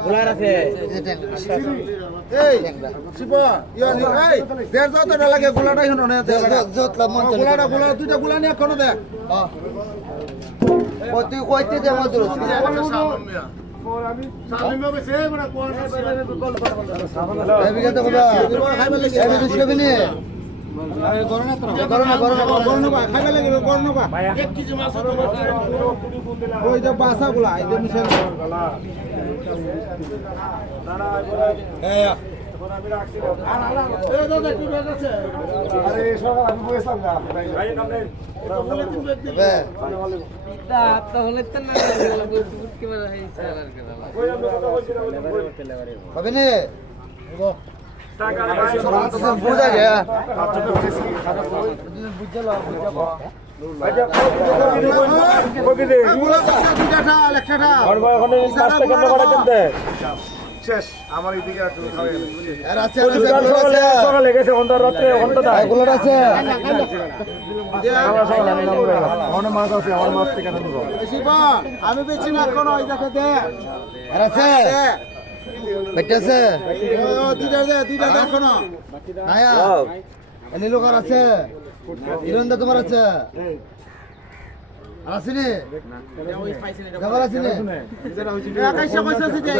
গুলার আছে এই শিব ইয়ানি এই দেড় যতটা লাগে গুলাটাই হনো না গুলাটা গুলা দুইটা গুলা নিয়ে কোন দে তুই কইতে দে আমার দূর ওই যে বাসা গুলা এই যে মিশাল হবে না বুঝা গেয়া শেষ আমার এইদিকে আর তুমি খাবে আর আছে সকালে গেছে ঘন্টা রাতে ঘন্টা দাও এগুলো আছে আমার মাছ আছে আমার মাছ থেকে নেব আমি বেশি না কোন ওই দেখে দে আর আছে বেটা আছে ও দুইটা দেখো না নায়া এনে লোক আর আছে ইরন্দা তোমার আছে আর আসেনি খবর আসেনি আকাশে কইছে যে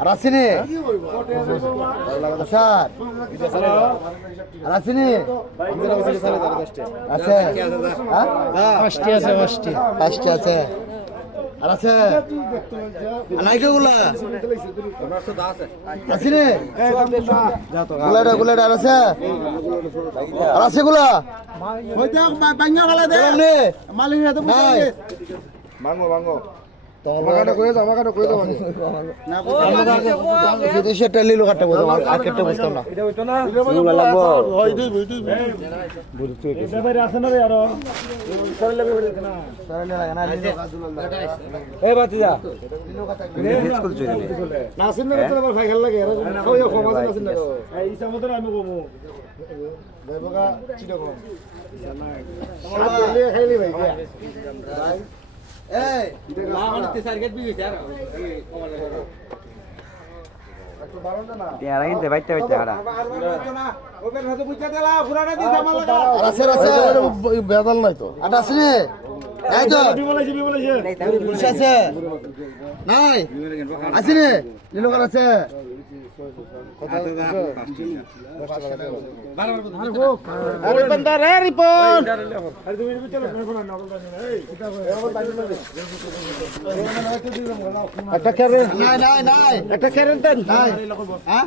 আর আসেনি স্যার আর আসেনি আছে পাঁচটি আছে পাঁচটি আছে আর আছে আনাইকে গুলা আসেনি গুলাটা আর আছে আর আছে গুলা ওই দেখ বাঙ্গা গলা দে মালিক হাতে বুঝাই মাঙ্গো আমাকে কই যাও না বিদেশে টেলি লোক কাটতে বলতো আর কাটতে বলতাম না এটা হইতো না এগুলা লাগবো ওই দুই বুঝতে এটা বাইরে আছে না রে আরো সরলে বেরে না সারালে লাগে না এই বাতিজা স্কুল চলে নাসিন না তো আমার ভাই খেল লাগে ওই ক্ষমা নাসিন না এই সমুদ্র আমি কমু দেবগা চিটা কম আমার লিয়ে খাইলি ভাই এই লাগাতে টার্গেট বি গেছে আর একটু বারণ না টিয়ারা কিনতে বাইতে হারা ওপেন হাতে বুঝা দেলা পুরানা দিছ আমার লাগা আর আছে বেদাল নাই তো আটা আছে নে নাই তো বলেছে পুলিশ আছে নাই আছে নে নীলকার আছে আরে বান্দা রে রিপন আরে তুমি চলো ফোন না নকল না এই একটা খেরে নাই একটা খেরে দেন নাই হ্যাঁ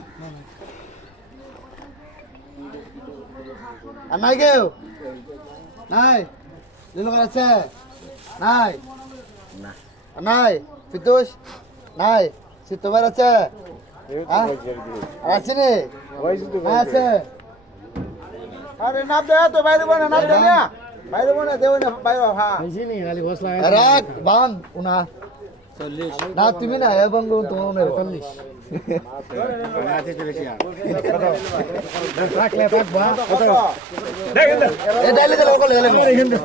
আর নাই কেউ নাই নীলকার আছে নাই নাই ফিতুস নাই সিতবার আছে হ্যাঁ আছে নে আছে আরে নাপ দে তো বাইরে বনা নাপ দে না বাইরে বনা দেও না বাইরে হ্যাঁ রাখ বান উনা 40 না তুমি না এবং তোমার 40 রাখলে থাকবা এ ডাইলে লোক লেলে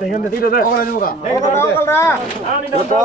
এখান থেকে তিনটা ওগলা নিবা ওগলা